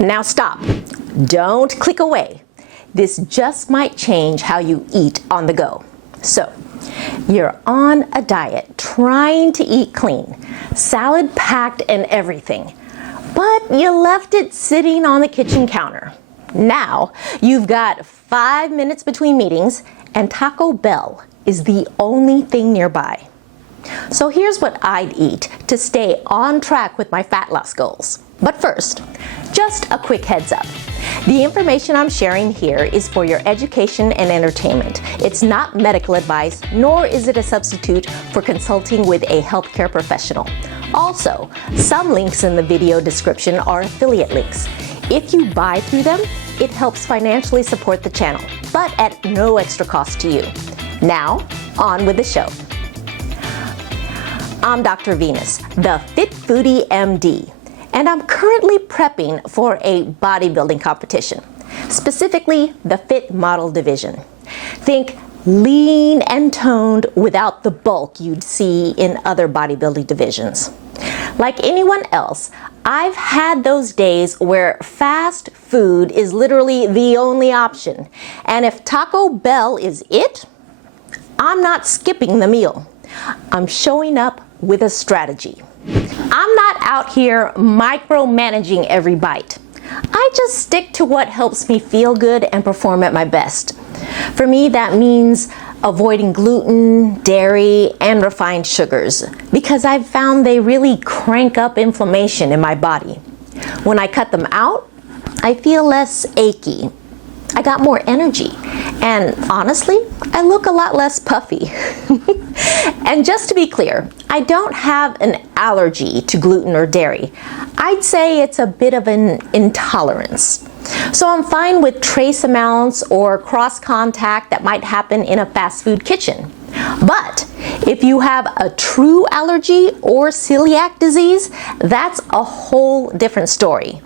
Now stop. Don't click away. This just might change how you eat on the go. So, you're on a diet, trying to eat clean, salad packed and everything, but you left it sitting on the kitchen counter. Now, you've got 5 minutes between meetings, and Taco Bell is the only thing nearby. So here's what I'd eat to stay on track with my fat loss goals. But first, just a quick heads up. The information I'm sharing here is for your education and entertainment. It's not medical advice, nor is it a substitute for consulting with a healthcare professional. Also, some links in the video description are affiliate links. If you buy through them, it helps financially support the channel, but at no extra cost to you. Now, on with the show. I'm Dr. Venus, the Fit Foodie MD, and I'm currently prepping for a bodybuilding competition, specifically the Fit Model Division. Think lean and toned without the bulk you'd see in other bodybuilding divisions. Like anyone else, I've had those days where fast food is literally the only option, and if Taco Bell is it, I'm not skipping the meal. I'm showing up with a strategy. I'm not out here micromanaging every bite. I just stick to what helps me feel good and perform at my best. For me, that means avoiding gluten, dairy, and refined sugars because I've found they really crank up inflammation in my body. When I cut them out, I feel less achy. I got more energy, and honestly, I look a lot less puffy. And just to be clear, I don't have an allergy to gluten or dairy. I'd say it's a bit of an intolerance. So I'm fine with trace amounts or cross contact that might happen in a fast food kitchen. But if you have a true allergy or celiac disease, that's a whole different story.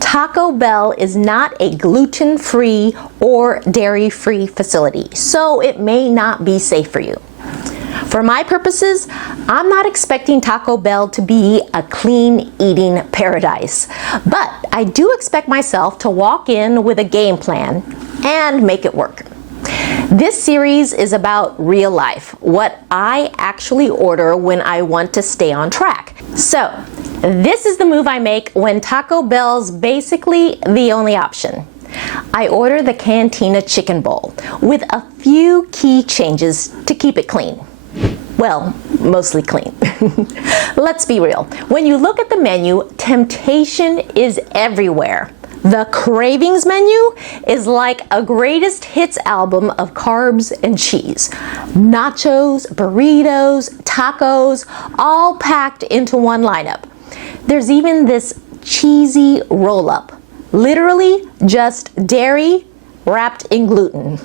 Taco Bell is not a gluten-free or dairy-free facility, so it may not be safe for you. For my purposes, I'm not expecting Taco Bell to be a clean eating paradise, but I do expect myself to walk in with a game plan and make it work. This series is about real life, what I actually order when I want to stay on track. So, this is the move I make when Taco Bell's basically the only option. I order the Cantina Chicken Bowl with a few key changes to keep it clean. Well, mostly clean. Let's be real. When you look at the menu, temptation is everywhere. The Cravings menu is like a greatest hits album of carbs and cheese. Nachos, burritos, tacos, all packed into one lineup. There's even this cheesy roll-up. Literally just dairy wrapped in gluten.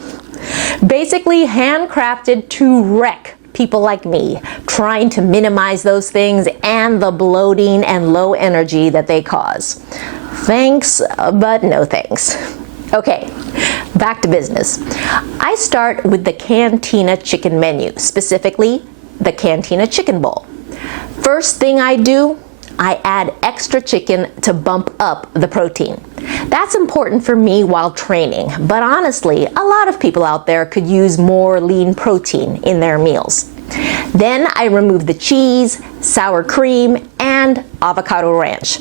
Basically handcrafted to wreck people like me, trying to minimize those things and the bloating and low energy that they cause. Thanks, but no thanks. Okay, back to business. I start with the Cantina Chicken menu, specifically the Cantina Chicken Bowl. First thing I do, I add extra chicken to bump up the protein. That's important for me while training, but honestly, a lot of people out there could use more lean protein in their meals. Then I remove the cheese, sour cream, and avocado ranch.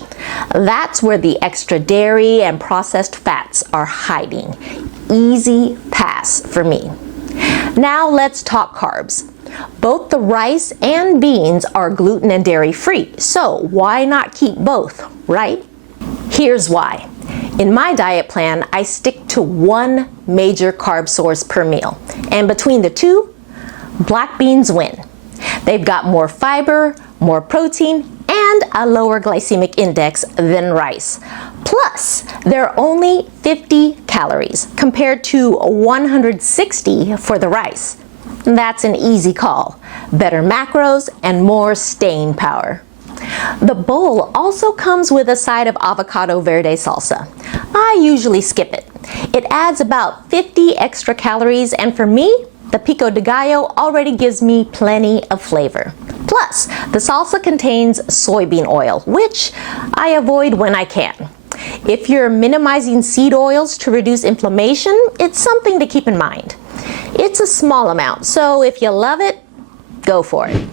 That's where the extra dairy and processed fats are hiding. Easy pass for me. Now let's talk carbs. Both the rice and beans are gluten and dairy free, so why not keep both, right? Here's why. In my diet plan, I stick to one major carb source per meal, and between the two, black beans win. They've got more fiber, more protein, and a lower glycemic index than rice. Plus, they're only 50 calories compared to 160 for the rice. That's an easy call. Better macros and more staying power. The bowl also comes with a side of avocado verde salsa. I usually skip it. It adds about 50 extra calories, and for me, the pico de gallo already gives me plenty of flavor. Plus, the salsa contains soybean oil, which I avoid when I can. If you're minimizing seed oils to reduce inflammation, it's something to keep in mind. It's a small amount, so if you love it, go for it.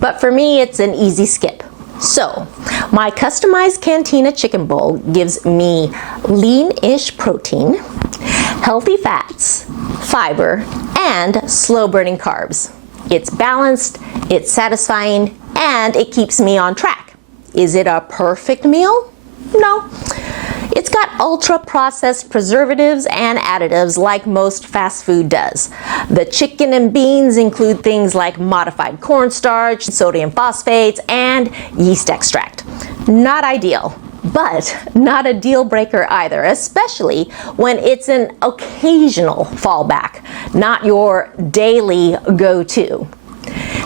But for me, it's an easy skip. So, my customized Cantina Chicken bowl gives me lean-ish protein, healthy fats, fiber, and slow-burning carbs. It's balanced, it's satisfying, and it keeps me on track. Is it a perfect meal? No. It's got ultra-processed preservatives and additives like most fast food does. The chicken and beans include things like modified cornstarch, sodium phosphates, and yeast extract. Not ideal, but not a deal breaker either, especially when it's an occasional fallback, not your daily go-to.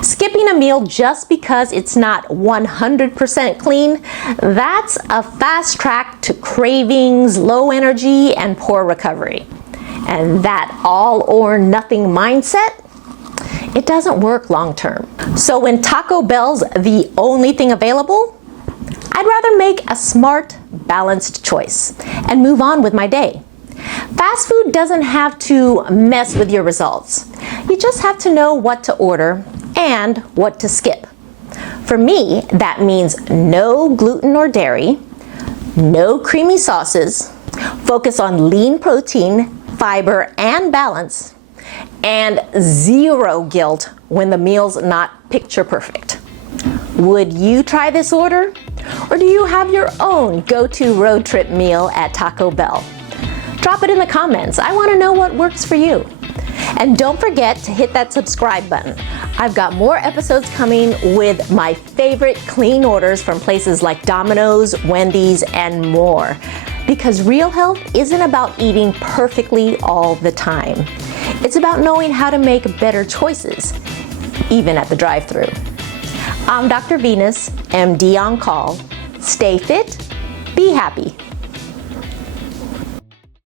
Skipping a meal just because it's not 100% clean, that's a fast track to cravings, low energy, and poor recovery. And that all or nothing mindset, it doesn't work long term. So when Taco Bell's the only thing available, I'd rather make a smart, balanced choice and move on with my day. Fast food doesn't have to mess with your results. You just have to know what to order and what to skip. For me, that means no gluten or dairy, no creamy sauces, focus on lean protein, fiber, and balance, and zero guilt when the meal's not picture perfect. Would you try this order? Or do you have your own go-to road trip meal at Taco Bell? Drop it in the comments. I want to know what works for you. And don't forget to hit that subscribe button. I've got more episodes coming with my favorite clean orders from places like Domino's, Wendy's, and more. Because real health isn't about eating perfectly all the time. It's about knowing how to make better choices, even at the drive-thru. I'm Dr. Venus, MD on call. Stay fit, be happy.